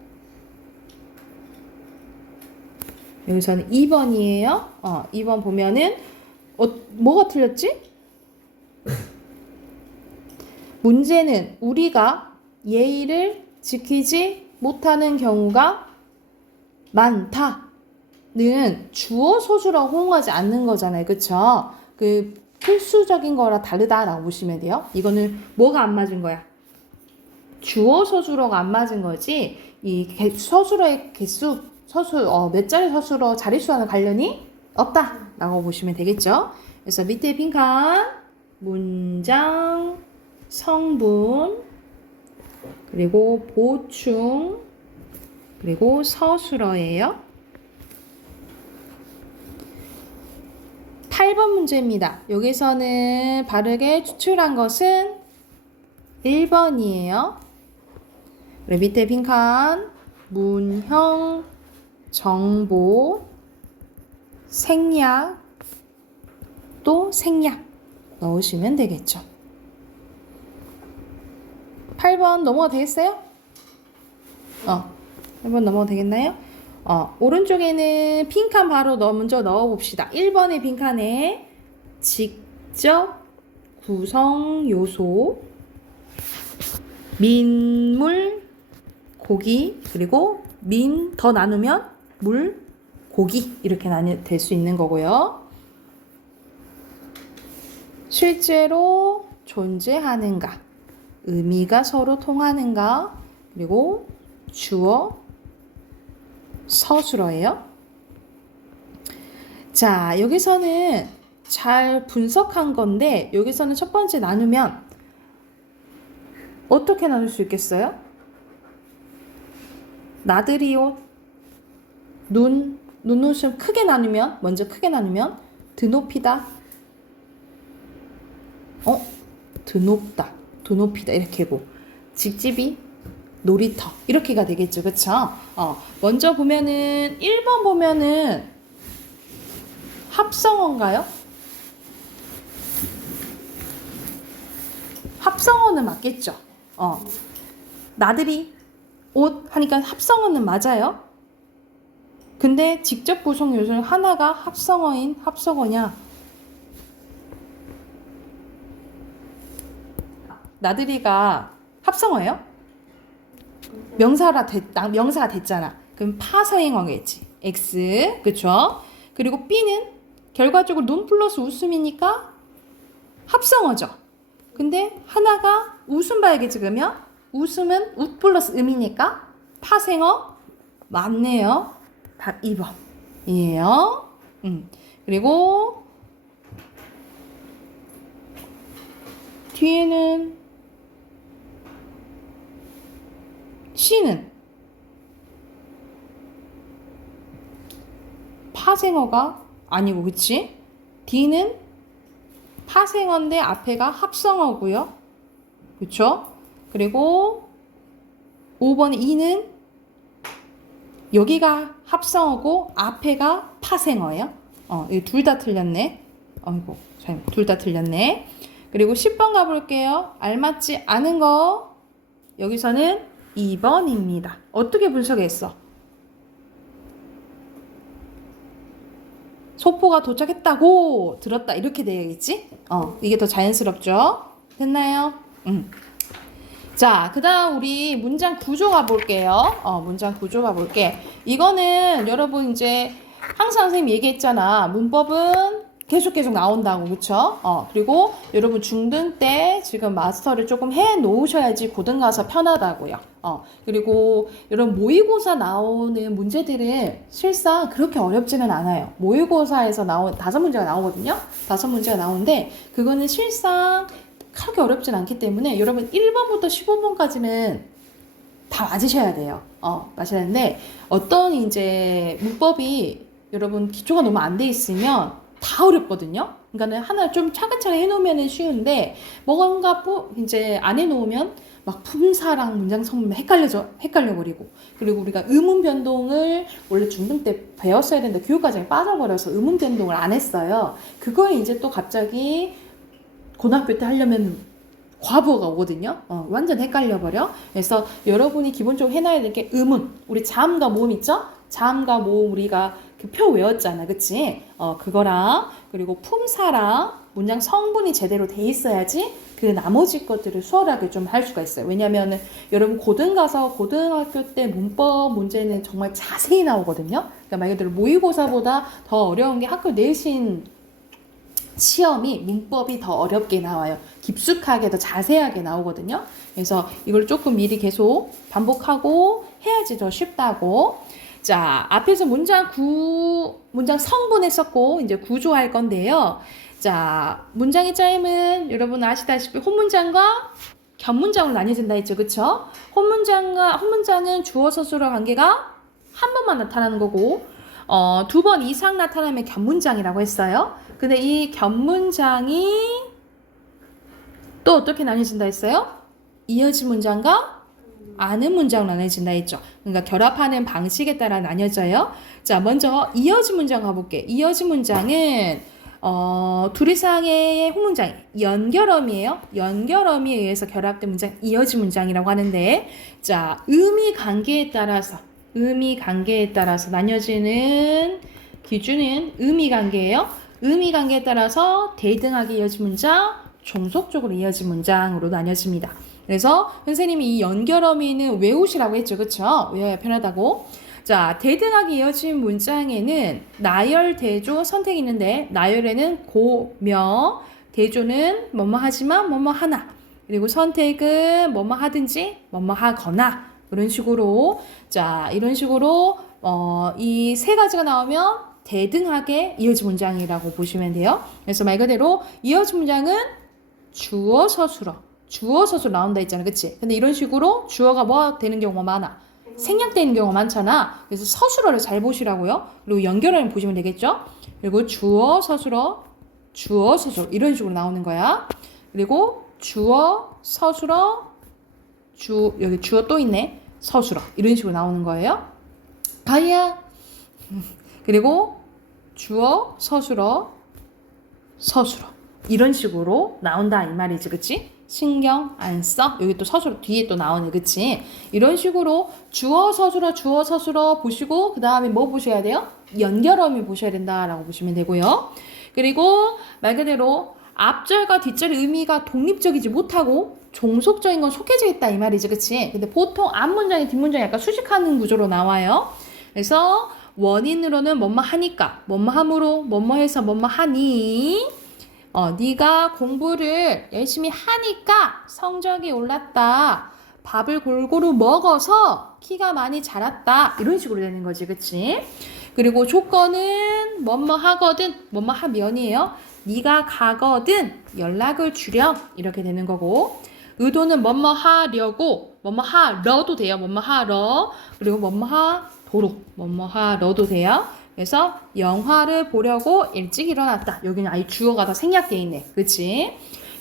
여기서는 2번이에요. 2번 보면은 뭐가 틀렸지? 문제는 우리가 예의를 지키지 못하는 경우가 많다는 주어 서술하고 호응하지 않는 거잖아요. 그쵸? 그 필수적인 거랑 다르다라고 보시면 돼요. 이거는 뭐가 안 맞은 거야? 주어 서술어가 안 맞은 거지. 이 서술어의 개수, 몇 자리 서술어 자릿수와는 관련이 없다라고 보시면 되겠죠. 그래서 밑에 빈칸 문장, 성분, 그리고 보충, 그리고 서술어예요. 8번 문제입니다. 여기서는 바르게 추출한 것은 1번이에요. 그리고 밑에 빈칸 문형, 정보, 생략, 또 생략 넣으시면 되겠죠. 8번 넘어가 되겠어요? 8번 넘어가 되겠나요? 오른쪽에는 빈칸 바로 먼저 넣어봅시다. 1번의 빈칸에 직접 구성 요소, 민물, 고기, 그리고 민 더 나누면 물, 고기 이렇게 될 수 있는 거고요. 실제로 존재하는가, 의미가 서로 통하는가, 그리고 주어, 서술어예요. 자, 여기서는 잘 분석한 건데 여기서는 첫 번째 나누면 어떻게 나눌 수 있겠어요? 나들이 옷, 눈웃음 크게 나누면, 먼저 크게 나누면 드높이다, 드높다, 드높이다 이렇게 하고, 집집이 놀이터 이렇게가 되겠죠. 그쵸? 먼저 보면은 1번 보면은 합성어인가요? 합성어는 맞겠죠. 나들이 옷 하니까 합성어는 맞아요. 근데 직접 구성 요소는 하나가 합성어인 합성어냐? 나들이가 합성어예요? 명사가 됐잖아. 그럼 파서행어겠지. X, 그쵸? 그리고 B는 결과적으로 눈 플러스 웃음이니까 합성어죠. 근데 하나가 웃음 봐야겠지. 그러면 웃음은 웃 플러스 음이니까 파생어 맞네요. 답 2번이에요. 그리고 뒤에는 C는 파생어가 아니고, 그치? D는 파생어인데 앞에가 합성어고요. 그쵸? 그리고 5번 E는 여기가 합성어고 앞에가 파생어예요. 둘 다 틀렸네. 아이고, 둘 다 틀렸네. 그리고 10번 가볼게요. 알맞지 않은 거. 여기서는 2번입니다. 어떻게 분석했어? 소포가 도착했다고 들었다 이렇게 되겠지? 이게 더 자연스럽죠? 됐나요? 자, 그 다음 우리 문장 구조 가볼게요. 문장 구조 가볼게. 이거는 여러분 이제 항상 선생님이 얘기했잖아. 문법은 계속 나온다고, 그쵸? 그리고 여러분 중등 때 지금 마스터를 조금 해 놓으셔야지 고등 가서 편하다고요. 그리고 여러분 모의고사 나오는 문제들은 실상 그렇게 어렵지는 않아요. 모의고사에서 나온 5문제가 나오거든요. 5문제가 나오는데 그거는 실상 그렇게 어렵진 않기 때문에 여러분 1번부터 15번까지는 다 맞으셔야 돼요. 맞으셔야 되는데 어떤 이제 문법이 여러분 기초가 너무 안 돼 있으면 다 어렵거든요. 그러니까는 하나 좀 차근차근 해놓으면 쉬운데 뭔가 이제 안 해놓으면 막 품사랑 문장 성분 헷갈려버리고, 그리고 우리가 의문 변동을 원래 중등 때 배웠어야 되는데 교육 과정에 빠져버려서 의문 변동을 안 했어요. 그걸 이제 또 갑자기 고등학교 때 하려면 과부하가 오거든요. 완전 헷갈려버려. 그래서 여러분이 기본적으로 해놔야 될 게 의문, 우리 자음과 모음 있죠? 자음과 모음 우리가 그 표 외웠잖아, 그치? 그거랑 그리고 품사랑 문장 성분이 제대로 돼 있어야지 그 나머지 것들을 수월하게 좀 할 수가 있어요. 왜냐면은 여러분 고등학교 때 문법 문제는 정말 자세히 나오거든요. 그러니까 말 그대로 모의고사보다 더 어려운 게 학교 내신 시험이 문법이 더 어렵게 나와요. 깊숙하게 더 자세하게 나오거든요. 그래서 이걸 조금 미리 계속 반복하고 해야지 더 쉽다고. 자, 앞에서 문장 성분 했었고 이제 구조할 건데요. 자, 문장의 짜임은 여러분 아시다시피 혼문장과 겹문장으로 나뉘어진다 했죠. 그쵸? 혼문장은 주어 서술어 관계가 한 번만 나타나는 거고 2번 이상 나타나면 겹문장이라고 했어요. 근데 이 겹문장이 또 어떻게 나뉘어진다 했어요? 이어진 문장과 아는 문장으로 나눠진다 했죠. 그러니까 결합하는 방식에 따라 나뉘어져요. 자, 먼저 이어진 문장 가볼게. 이어진 문장은 둘 이상의 후문장 연결어미예요. 연결어미에 의해서 결합된 문장 이어진 문장이라고 하는데, 자, 의미 관계에 따라서 나뉘어지는 기준은 의미 관계예요. 의미 관계에 따라서 대등하게 이어진 문장, 종속적으로 이어진 문장으로 나뉘어집니다. 그래서 선생님이 이 연결어미는 외우시라고 했죠. 그쵸? 외워야 편하다고. 자, 대등하게 이어진 문장에는 나열, 대조, 선택이 있는데 나열에는 고, 며, 대조는 뭐뭐 하지만 뭐뭐 하나, 그리고 선택은 뭐뭐 하든지 뭐뭐 하거나, 이런 식으로, 자, 이런 식으로 이 세 가지가 나오면 대등하게 이어진 문장이라고 보시면 돼요. 그래서 말 그대로 이어진 문장은 주어, 서술어 나온다 했잖아. 그치? 근데 이런 식으로 주어가 뭐 되는 경우가 많아? 생략되는 경우가 많잖아. 그래서 서술어를 잘 보시라고요. 그리고 연결어를 보시면 되겠죠? 그리고 주어, 서술어 이런 식으로 나오는 거야. 그리고 주어, 서술어, 여기 주어 또 있네. 서술어 이런 식으로 나오는 거예요. 가희야. 그리고 주어, 서술어 이런 식으로 나온다 이 말이지. 그치? 신경 안 써? 여기 또 서술어 뒤에 또 나오네. 그치? 이런 식으로 주어, 서술어 보시고 그 다음에 뭐 보셔야 돼요? 연결어미 보셔야 된다라고 보시면 되고요. 그리고 말 그대로 앞절과 뒷절의 의미가 독립적이지 못하고 종속적인 건 속해져 있다 이 말이지. 그치? 근데 보통 앞문장이 뒷문장이 약간 수식하는 구조로 나와요. 그래서 원인으로는 뭐뭐 하니까, 뭐뭐 함으로, 뭐뭐 해서 뭐뭐 하니, 네가 공부를 열심히 하니까 성적이 올랐다. 밥을 골고루 먹어서 키가 많이 자랐다. 이런 식으로 되는 거지. 그치? 그리고 조건은 뭐뭐 하거든, 뭐뭐 하면이에요. 네가 가거든 연락을 주렴. 이렇게 되는 거고, 의도는 뭐뭐 하려고, 뭐뭐 하러도 돼요. 뭐뭐 하러. 그리고 뭐뭐 하도록, 뭐뭐 하러도 돼요. 그래서 영화를 보려고 일찍 일어났다. 여기는 아예 주어가 다 생략되어 있네. 그치?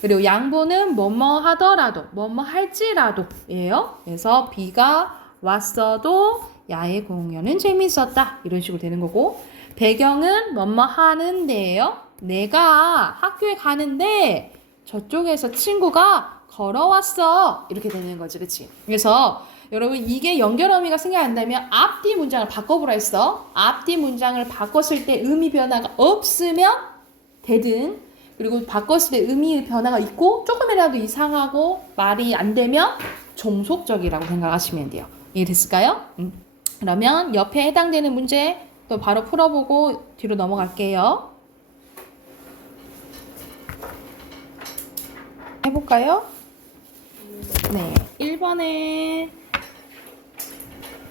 그리고 양보는 뭐뭐 하더라도, 뭐뭐 할지라도 예요. 그래서 비가 왔어도 야외 공연은 재밌었다. 이런 식으로 되는 거고, 배경은 뭐뭐 하는데요. 내가 학교에 가는데 저쪽에서 친구가 걸어왔어. 이렇게 되는 거지. 그치? 그래서 여러분 이게 연결어미가 생각 안 나면 앞뒤 문장을 바꿔보라 했어. 앞뒤 문장을 바꿨을 때 의미 변화가 없으면 대등, 그리고 바꿨을 때 의미 변화가 있고 조금이라도 이상하고 말이 안 되면 종속적이라고 생각하시면 돼요. 이해됐을까요? 그러면 옆에 해당되는 문제 또 바로 풀어보고 뒤로 넘어갈게요. 해볼까요? 네, 1번에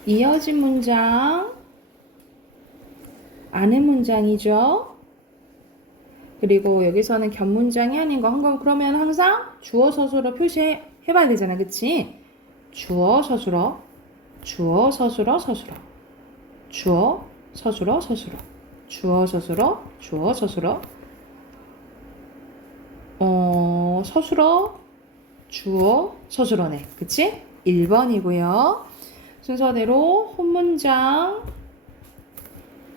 이어진 문장, 아는 문장이죠. 그리고 여기서는 견문장이 아닌 거 한 건 그러면 항상 주어 서술어 표시해봐야 되잖아. 그치? 주어 서술어, 주어 서술어 서술어, 주어 서술어 서술어, 주어 서술어, 주어 서술어, 서술어, 주어 서술어네. 그치? 1번이고요. 순서대로 혼문장,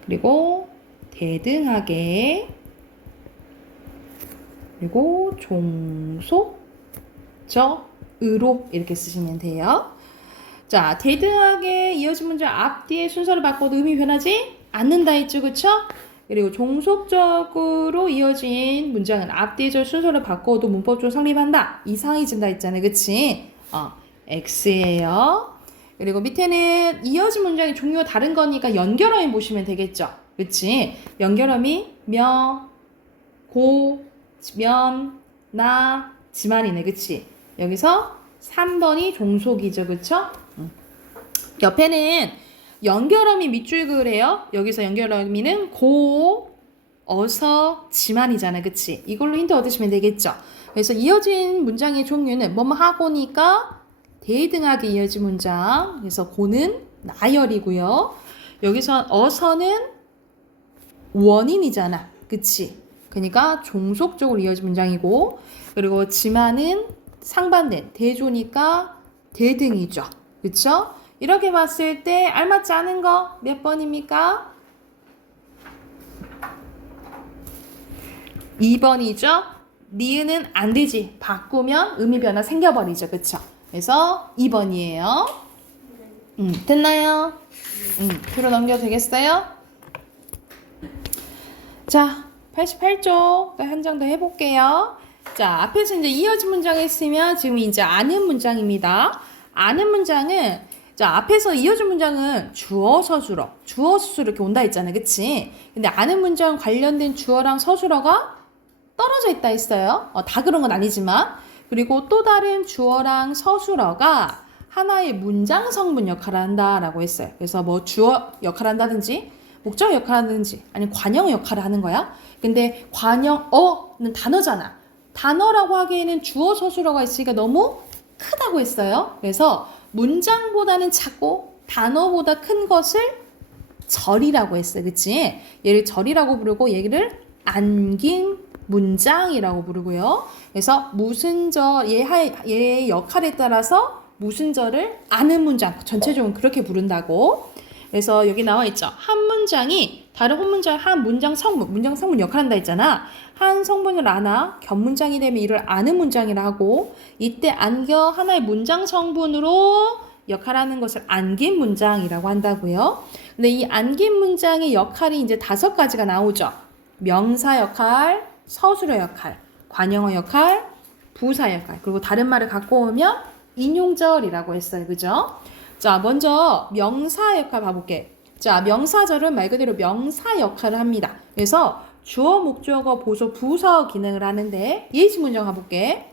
그리고 대등하게, 그리고 종속적으로 이렇게 쓰시면 돼요. 자, 대등하게 이어진 문장 앞뒤의 순서를 바꿔도 의미 변하지 않는다 했죠. 그쵸? 그리고 종속적으로 이어진 문장은 앞뒤의 순서를 바꿔도 문법적으로 성립한다. 이상해진다 했잖아요. 그치? X예요. 그리고 밑에는 이어진 문장의 종류가 다른 거니까 연결어미 보시면 되겠죠. 그치? 연결어미 며, 고, 면, 나, 지만이네. 그치? 여기서 3번이 종속이죠. 그쵸? 옆에는 연결어미 밑줄을 해요. 여기서 연결어미는 고, 어서, 지만이잖아. 그치? 이걸로 힌트 얻으시면 되겠죠. 그래서 이어진 문장의 종류는 뭐뭐 하고니까 대등하게 이어진 문장. 그래서 고는 나열이고요. 여기서 어서는 원인이잖아. 그치? 그러니까 종속적으로 이어진 문장이고, 그리고 지만은 상반된 대조니까 대등이죠. 그쵸? 이렇게 봤을 때 알맞지 않은 거 몇 번입니까? 2번이죠? 니은은 안 되지. 바꾸면 의미 변화 생겨버리죠. 그쵸? 그래서 2번이에요. 됐나요? 뒤로 넘겨도 되겠어요? 자, 88쪽 한 장 더 해볼게요. 자, 앞에서 이제 이어진 문장 했으면 지금 이제 아는 문장입니다. 아는 문장은 자, 앞에서 이어진 문장은 주어, 서술어, 주어, 서술어 이렇게 온다 했잖아요. 그치? 근데 아는 문장 관련된 주어랑 서술어가 떨어져 있다 했어요. 다 그런 건 아니지만. 그리고 또 다른 주어랑 서술어가 하나의 문장 성분 역할을 한다라고 했어요. 그래서 뭐 주어 역할을 한다든지 목적 역할을 하든지 아니면 관형 역할을 하는 거야. 근데 관형어는 단어잖아. 단어라고 하기에는 주어 서술어가 있으니까 너무 크다고 했어요. 그래서 문장보다는 작고 단어보다 큰 것을 절이라고 했어요. 그치? 얘를 절이라고 부르고 얘를 안긴 문장이라고 부르고요. 그래서 무슨 얘의 역할에 따라서 무슨 절을 아는 문장 전체적으로 그렇게 부른다고. 그래서 여기 나와 있죠. 한 문장이 다른 한 문장 성분 역할한다 했잖아. 한 성분을 알아 겹문장이 되면 이를 아는 문장이라 하고 이때 안겨 하나의 문장 성분으로 역할하는 것을 안긴 문장이라고 한다고요. 근데 이 안긴 문장의 역할이 이제 5가지가 나오죠. 명사 역할, 서술어 역할, 관형어 역할, 부사 역할, 그리고 다른 말을 갖고 오면 인용절이라고 했어요. 그죠? 자, 먼저 명사 역할 봐볼게. 자, 명사절은 말 그대로 명사 역할을 합니다. 그래서 주어, 목적어, 보소, 부사어 기능을 하는데 예시 문장 가볼게.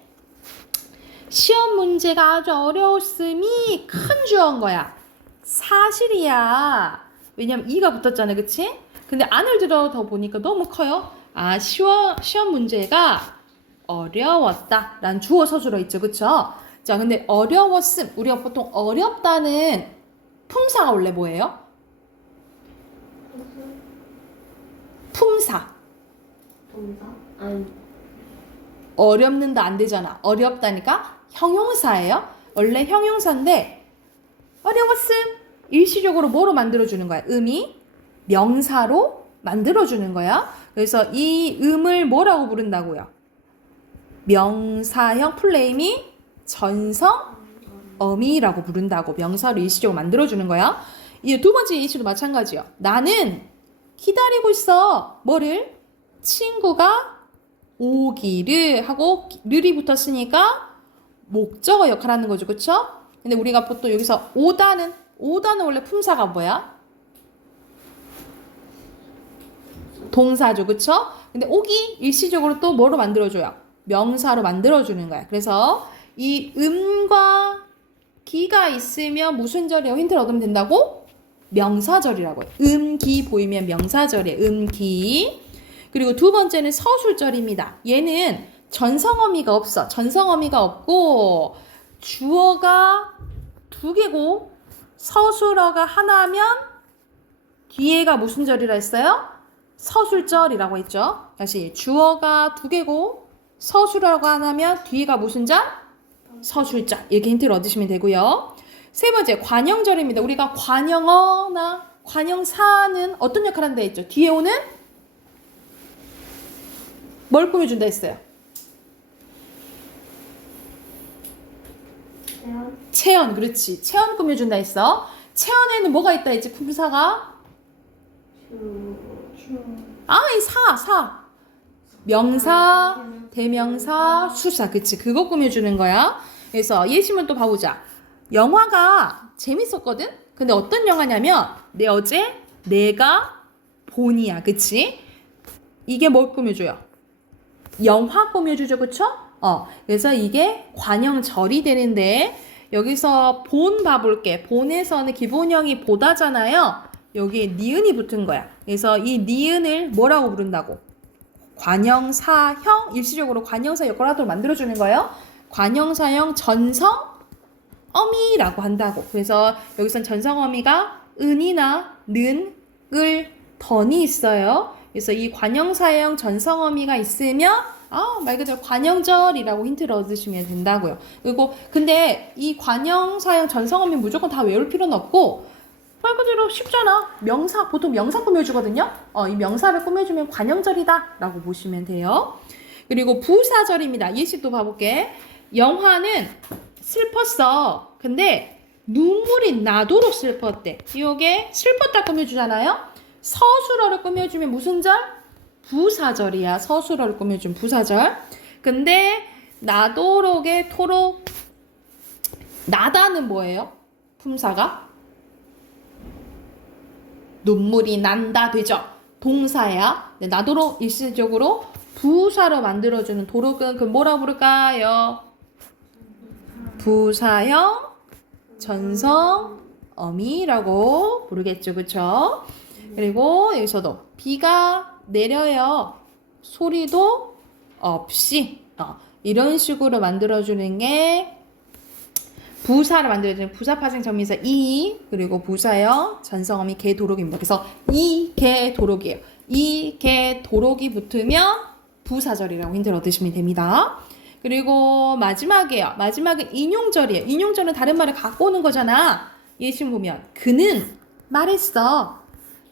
시험 문제가 아주 어려웠음이 큰 주어인 거야. 사실이야. 왜냐면 이가 붙었잖아. 그치? 근데 안을 들어 더 보니까 너무 커요. 아, 시험 문제가 어려웠다. 라는 주어 서술어 있죠. 그쵸? 자, 근데 어려웠음. 우리가 보통 어렵다는 품사가 원래 뭐예요? 품사. 동사? 아니. 어렵는다 안 되잖아. 어렵다니까 형용사예요. 원래 형용사인데 어려웠음. 일시적으로 뭐로 만들어주는 거야? 음이 명사로 만들어주는 거야. 그래서 이 음을 뭐라고 부른다고요? 명사형 플레임이 전성 어미라고 부른다고. 명사로 일시적으로 만들어주는 거야. 이 두 번째 예시도 마찬가지요. 나는 기다리고 있어. 뭐를? 친구가 오기를 하고 르이 붙었으니까 목적어 역할을 하는 거죠. 그쵸? 근데 우리가 보통 여기서 오다는 원래 품사가 뭐야? 동사죠. 그쵸? 근데 오기 일시적으로 또 뭐로 만들어줘요? 명사로 만들어주는 거야. 그래서 이 음과 기가 있으면 무슨 절이라고 힌트를 얻으면 된다고? 명사절이라고 해요. 기 보이면 명사절이에요. 기. 그리고 두 번째는 서술절입니다. 얘는 전성어미가 없어. 전성어미가 없고 주어가 2개고 서술어가 하나면 뒤에가 무슨 절이라 했어요? 서술절이라고 했죠. 다시 주어가 2개고 서술어가 하나면 뒤에가 무슨 절? 서술절. 이렇게 힌트를 얻으시면 되고요. 세 번째 관형절입니다. 우리가 관형어나 관형사는 어떤 역할을 한다 했죠? 뒤에 오는 뭘 꾸며준다 했어요? 체언. 그렇지. 체언 꾸며준다 했어. 체언에는 뭐가 있다 했지? 품사가? 이 사. 명사, 대명사, 수사. 그치. 그거 꾸며주는 거야. 그래서 예시문 또 봐보자. 영화가 재밌었거든? 근데 어떤 영화냐면 내가 본이야. 그치? 이게 뭘 꾸며줘요? 영화 꾸며주죠. 그쵸? 그래서 이게 관형절이 되는데 여기서 본 봐볼게. 본에서는 기본형이 보다잖아요. 여기에 니은이 붙은 거야. 그래서 이 니은을 뭐라고 부른다고? 관형사형, 일시적으로 관형사 역할을 하도록 만들어주는 거예요. 관형사형 전성 어미라고 한다고. 그래서 여기선 전성어미가 은이나 는, 을, 던이 있어요. 그래서 이 관형사형 전성어미가 있으면 말 그대로 관형절이라고 힌트를 얻으시면 된다고요. 그리고 근데 이 관형, 사형, 전성어민 무조건 다 외울 필요는 없고 말 그대로 쉽잖아. 명사, 보통 명사 꾸며주거든요. 이 명사를 꾸며주면 관형절이다 라고 보시면 돼요. 그리고 부사절입니다. 예시도 봐볼게. 영화는 슬펐어. 근데 눈물이 나도록 슬펐대. 이게 슬펐다 꾸며주잖아요. 서술어를 꾸며주면 무슨 절? 부사절이야. 서술어를 꾸며준 부사절. 근데 나도록의 토록, 나다는 뭐예요? 품사가? 눈물이 난다 되죠. 동사야. 나도록 일시적으로 부사로 만들어주는 도록은 그 뭐라 부를까요? 부사형 전성 어미라고 부르겠죠. 그쵸? 그리고 여기서도 비가 내려요. 소리도 없이 이런 식으로 만들어주는 게 부사를 만들어주는 부사 파생 전미사 이 그리고 부사형 전성어미 개도록입니다. 그래서 이 개도록이에요. 이 개도록이 붙으면 부사절이라고 힌트를 얻으시면 됩니다. 그리고 마지막이에요. 마지막은 인용절이에요. 인용절은 다른 말을 갖고 오는 거잖아. 예시 보면 그는 말했어.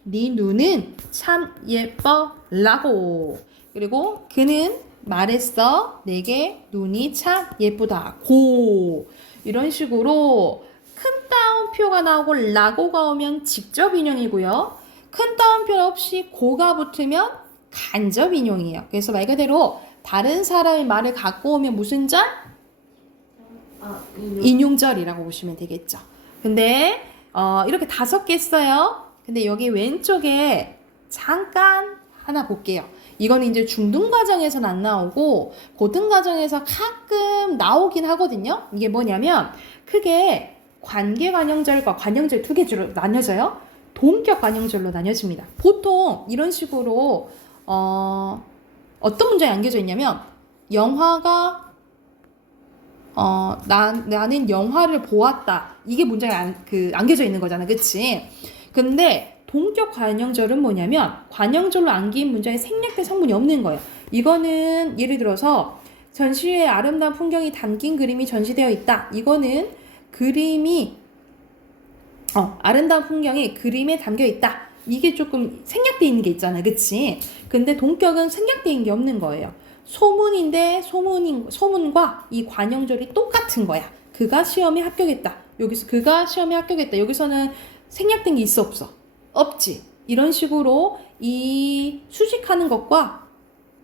네 눈은 참 예뻐 라고. 그리고 그는 말했어. 내게 눈이 참 예쁘다 고. 이런 식으로 큰 따옴표가 나오고 라고가 오면 직접 인용이고요. 큰 따옴표 없이 고가 붙으면 간접 인용이에요. 그래서 말 그대로 다른 사람의 말을 갖고 오면 무슨 절? 인용절이라고 보시면 되겠죠. 근데 이렇게 5개 써요. 근데 여기 왼쪽에 잠깐 하나 볼게요. 이건 이제 중등과정에서는 안 나오고 고등과정에서 가끔 나오긴 하거든요. 이게 뭐냐면 크게 관계관형절과 관형절 2개로 나뉘어져요. 동격 관형절로 나뉘어집니다. 보통 이런 식으로 어떤 문장이 안겨져 있냐면 영화가 나는 영화를 보았다. 이게 문장이 안겨져 있는 거잖아. 그치? 근데 동격 관형절은 뭐냐면 관형절로 안긴 문장에 생략된 성분이 없는 거예요. 이거는 예를 들어서 전시회에 아름다운 풍경이 담긴 그림이 전시되어 있다. 이거는 그림이 아름다운 풍경이 그림에 담겨 있다. 이게 조금 생략되어 있는 게 있잖아. 그치? 근데 동격은 생략되어 있는 게 없는 거예요. 소문인데 소문과 이 관형절이 똑같은 거야. 그가 시험에 합격했다. 여기서 그가 시험에 합격했다. 여기서는 생략된 게 있어 없어? 없지. 이런 식으로 이 수식하는 것과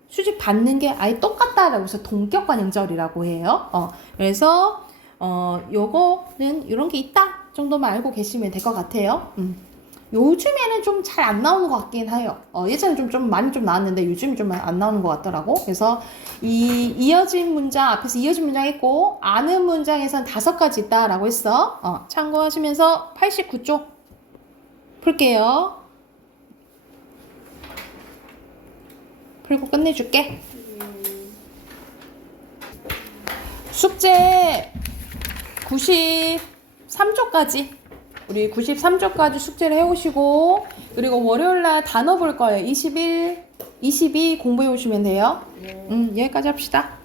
수식 받는 게 아예 똑같다라고 해서 동격 관형절이라고 해요. 그래서 요거는 이런 게 있다 정도만 알고 계시면 될 것 같아요. 요즘에는 좀 잘 안 나오는 것 같긴 해요. 예전에 좀 많이 좀 나왔는데 요즘 좀 안 나오는 것 같더라고. 그래서 이 이어진 문장 앞에서 이어진 문장 있고 아는 문장에선 5가지 있다라고 했어. 참고하시면서 89쪽 풀게요. 풀고 끝내줄게. 숙제 93쪽까지 우리 93쪽까지 숙제를 해오시고 그리고 월요일날 단어 볼 거예요. 21, 22 공부해 오시면 돼요. 여기까지 합시다.